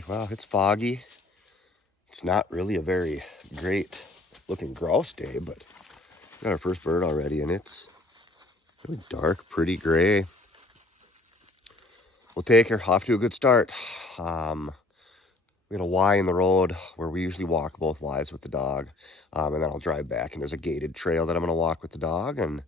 right, well, it's foggy. It's not really a very great looking grouse day, but we got our first bird already, and it's really dark, pretty gray. We'll take her off to a good start. We got a Y in the road where we usually walk both Ys with the dog, and then I'll drive back, and there's a gated trail that I'm going to walk with the dog. And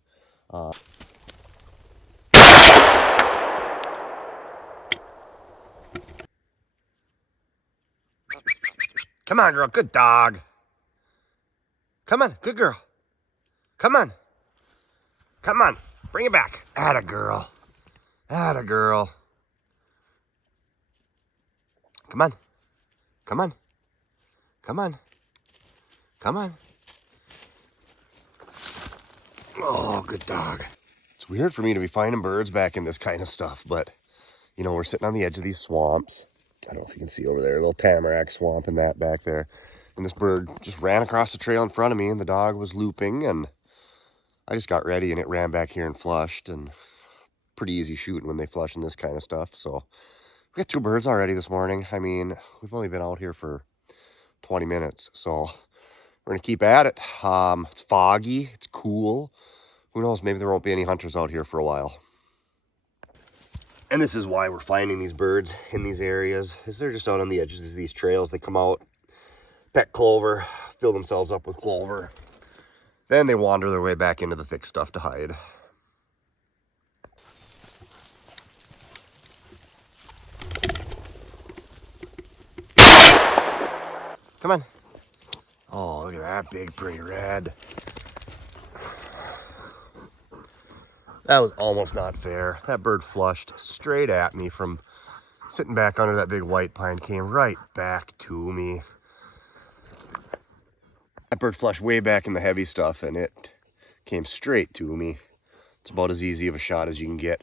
come on, girl, good dog. Come on, good girl. Come on. Come on, bring it back. Atta girl. Atta girl. Come on. Come on. Come on. Come on. Oh, good dog. It's weird for me to be finding birds back in this kind of stuff, but, you know, we're sitting on the edge of these swamps. I don't know if you can see over there, a little tamarack swamp and that back there. And this bird just ran across the trail in front of me, and the dog was looping, and I just got ready, and it ran back here and flushed, and pretty easy shooting when they flush in this kind of stuff. So we got 2 birds already this morning. I mean, we've only been out here for 20 minutes, so we're going to keep at it. It's foggy. It's cool. Who knows? Maybe there won't be any hunters out here for a while. And this is why we're finding these birds in these areas, is they're just out on the edges of these trails. They come out, peck clover, fill themselves up with clover. Then they wander their way back into the thick stuff to hide. Come on. Oh, look at that big, pretty red. That was almost not fair. That bird flushed straight at me from sitting back under that big white pine, came right back to me. That bird flushed way back in the heavy stuff, and it came straight to me. It's about as easy of a shot as you can get.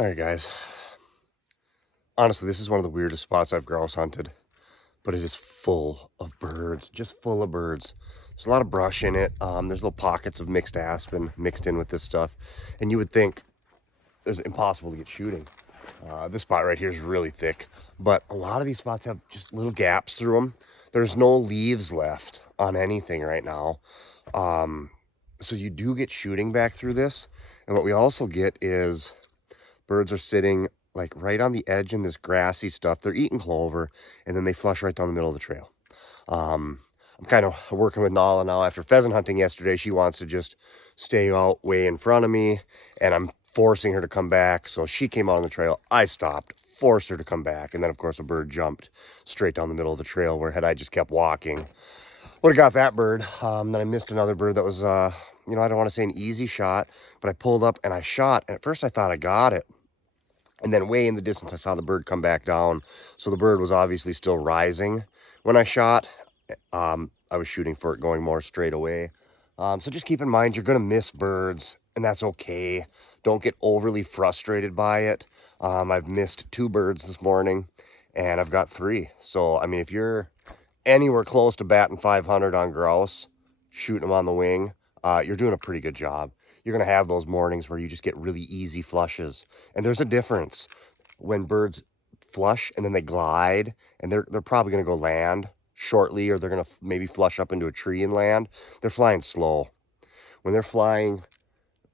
All right, guys. Honestly, this is one of the weirdest spots I've grouse hunted, but it is full of birds, just full of birds. There's a lot of brush in it. There's little pockets of mixed aspen mixed in with this stuff, and you would think it's impossible to get shooting. This spot right here is really thick, but a lot of these spots have just little gaps through them. There's no leaves left on anything right now. So you do get shooting back through this, and what we also get is birds are sitting like right on the edge in this grassy stuff. They're eating clover, and then they flush right down the middle of the trail. I'm kind of working with Nala now. After pheasant hunting yesterday, she wants to just stay out way in front of me, and I'm forcing her to come back. So she came out on the trail. I stopped, forced her to come back, and then, of course, a bird jumped straight down the middle of the trail, where had I just kept walking, would have got that bird. Then I missed another bird that was, you know, I don't want to say an easy shot, but I pulled up and I shot, and at first I thought I got it. And then way in the distance, I saw the bird come back down. So the bird was obviously still rising when I shot. I was shooting for it going more straight away. So just keep in mind, you're going to miss birds, and that's okay. Don't get overly frustrated by it. I've missed 2 birds this morning, and I've got 3. So, I mean, if you're anywhere close to batting 500 on grouse, shooting them on the wing, you're doing a pretty good job. You're going to have those mornings where you just get really easy flushes. And there's a difference when birds flush and then they glide, and they're probably going to go land shortly, or they're going to maybe flush up into a tree and land. They're flying slow. When they're flying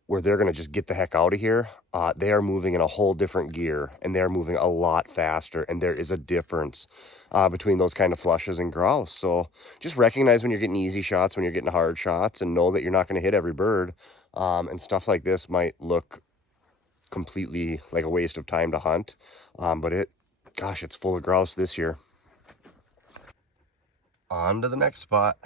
where they're going to just get the heck out of here, they are moving in a whole different gear, and they're moving a lot faster, and there is a difference between those kind of flushes and grouse. So just recognize when you're getting easy shots, when you're getting hard shots, and know that you're not going to hit every bird. And stuff like this might look completely like a waste of time to hunt, but gosh, it's full of grouse this year. On to the next spot.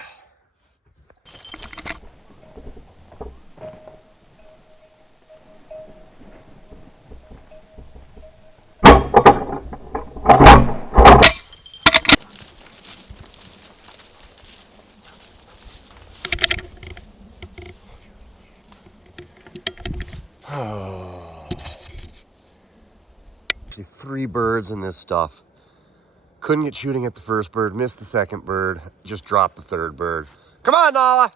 3 birds in this stuff. Couldn't get shooting at the first bird, missed the second bird, just dropped the third bird. Come on, Nala!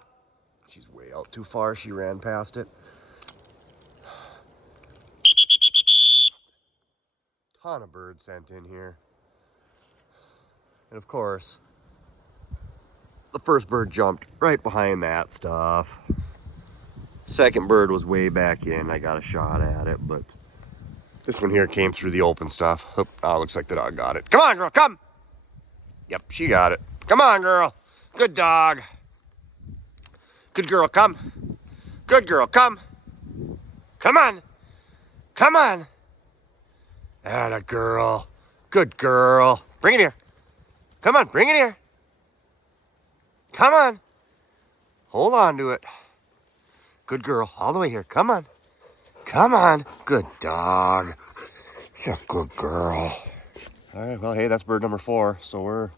She's way out too far. She ran past it. Ton of birds sent in here. And of course, the first bird jumped right behind that stuff. Second bird was way back in. I got a shot at it, but this one here came through the open stuff. Oh, looks like the dog got it. Come on, girl, come! Yep, she got it. Come on, girl. Good dog. Good girl, come. Good girl, come. Come on. Come on. Atta girl. Good girl. Bring it here. Come on, bring it here. Come on. Hold on to it. Good girl. All the way here. Come on. Come on. Good dog. You're a good girl. All right, well, hey, that's bird number 4. So we're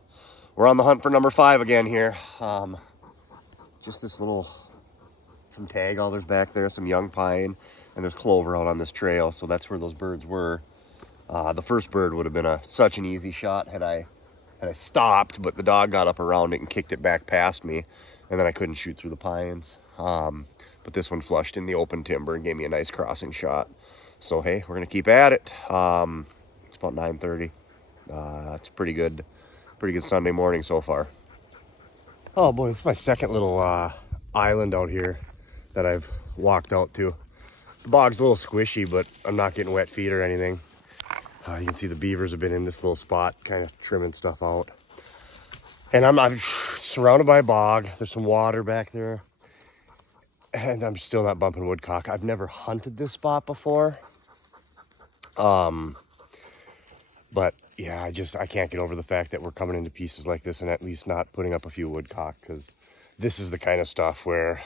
on the hunt for number 5 again here. Just this little, some tag alders back there, some young pine, and there's clover out on this trail. So that's where those birds were. The first bird would have been such an easy shot had I stopped, but the dog got up around it and kicked it back past me, and then I couldn't shoot through the pines. But this one flushed in the open timber and gave me a nice crossing shot. So hey, we're gonna keep at it. It's about 9:30. It's pretty good Sunday morning so far. Oh boy, this is my second little island out here that I've walked out to. The bog's a little squishy, but I'm not getting wet feet or anything. You can see the beavers have been in this little spot, kind of trimming stuff out. And I'm surrounded by a bog. There's some water back there. And I'm still not bumping woodcock. I've never hunted this spot before. But yeah, I can't get over the fact that we're coming into pieces like this and at least not putting up a few woodcock, because this is the kind of stuff where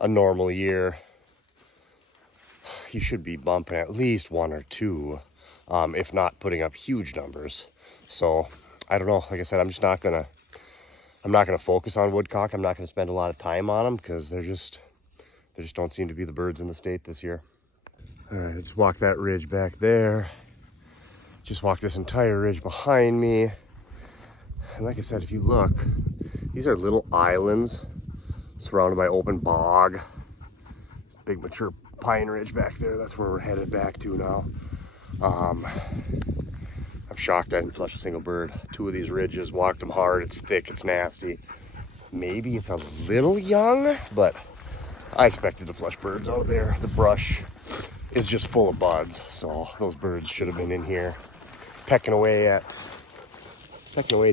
a normal year you should be bumping at least 1 or 2, if not putting up huge numbers. So I don't know. Like I said, I'm not gonna focus on woodcock. I'm not gonna spend a lot of time on them because there just don't seem to be the birds in the state this year. All right, let's walk that ridge back there. Just walk this entire ridge behind me. And like I said, if you look, these are little islands surrounded by open bog. There's a big mature pine ridge back there. That's where we're headed back to now. I'm shocked I didn't flush a single bird. 2 of these ridges, walked them hard. It's thick, it's nasty. Maybe it's a little young, but I expected to flush birds out of there. The brush is just full of buds, so those birds should have been in here pecking away at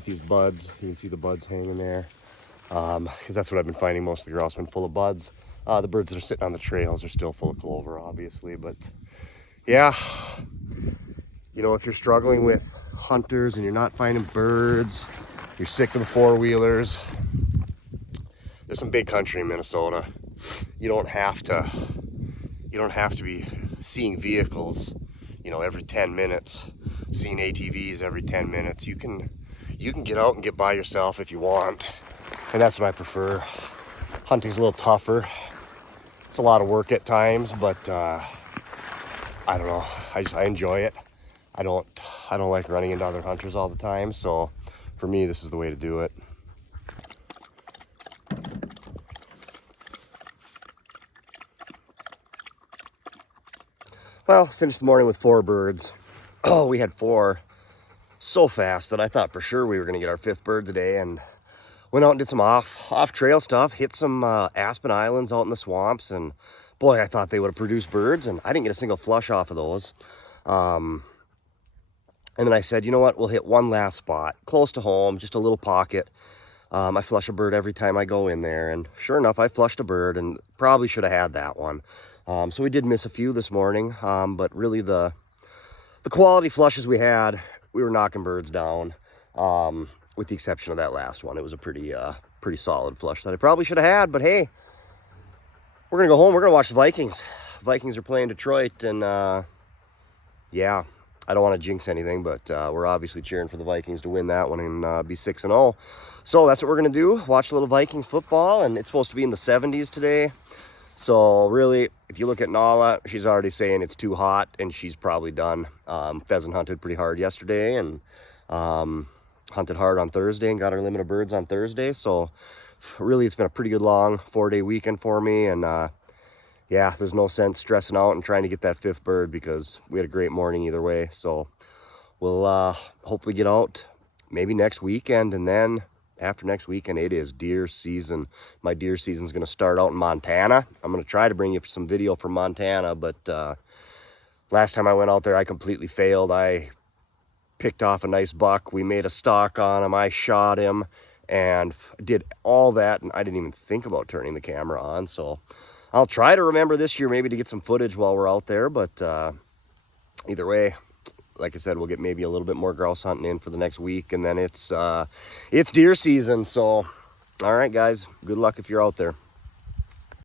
these buds. You can see the buds hanging there, because that's what I've been finding. Most of the grouse have been full of buds. The birds that are sitting on the trails are still full of clover, obviously, but yeah, you know, if you're struggling with hunters and you're not finding birds, you're sick of the 4-wheelers, there's some big country in Minnesota. You don't have to be seeing vehicles, you know, every 10 minutes, seeing ATVs every 10 minutes. You can get out and get by yourself if you want, and that's what I prefer. Hunting's a little tougher. It's a lot of work at times, but I don't know. I enjoy it. I don't like running into other hunters all the time, so for me, this is the way to do it. Well, finished the morning with 4 birds. Oh, we had 4 so fast that I thought for sure we were going to get our 5th bird today, and went out and did some off-trail stuff, hit some aspen islands out in the swamps, and boy, I thought they would have produced birds, and I didn't get a single flush off of those. And then I said, you know what, we'll hit one last spot, close to home, just a little pocket. I flush a bird every time I go in there, and sure enough, I flushed a bird, and probably should have had that one. So we did miss a few this morning, but really the quality flushes we had, we were knocking birds down, with the exception of that last one. It was a pretty solid flush that I probably should have had, but hey, we're going to go home. We're going to watch the Vikings. Vikings are playing Detroit, and yeah, I don't want to jinx anything, but we're obviously cheering for the Vikings to win that one and be 6-0. So that's what we're going to do, watch a little Vikings football, and it's supposed to be in the 70s today. So really, if you look at Nala, she's already saying it's too hot and she's probably done. Pheasant hunted pretty hard yesterday and hunted hard on Thursday and got our limit of birds on Thursday. So really, it's been a pretty good long 4-day weekend for me. And yeah, there's no sense stressing out and trying to get that 5th bird because we had a great morning either way. So we'll hopefully get out maybe next weekend, and then after next weekend, it is deer season. My deer season is going to start out in Montana. I'm going to try to bring you some video from Montana, but last time I went out there, I completely failed. I picked off a nice buck. We made a stalk on him. I shot him and did all that, and I didn't even think about turning the camera on. So I'll try to remember this year maybe to get some footage while we're out there, but either way, like I said, we'll get maybe a little bit more grouse hunting in for the next week, and then it's deer season. So, all right, guys, good luck if you're out there.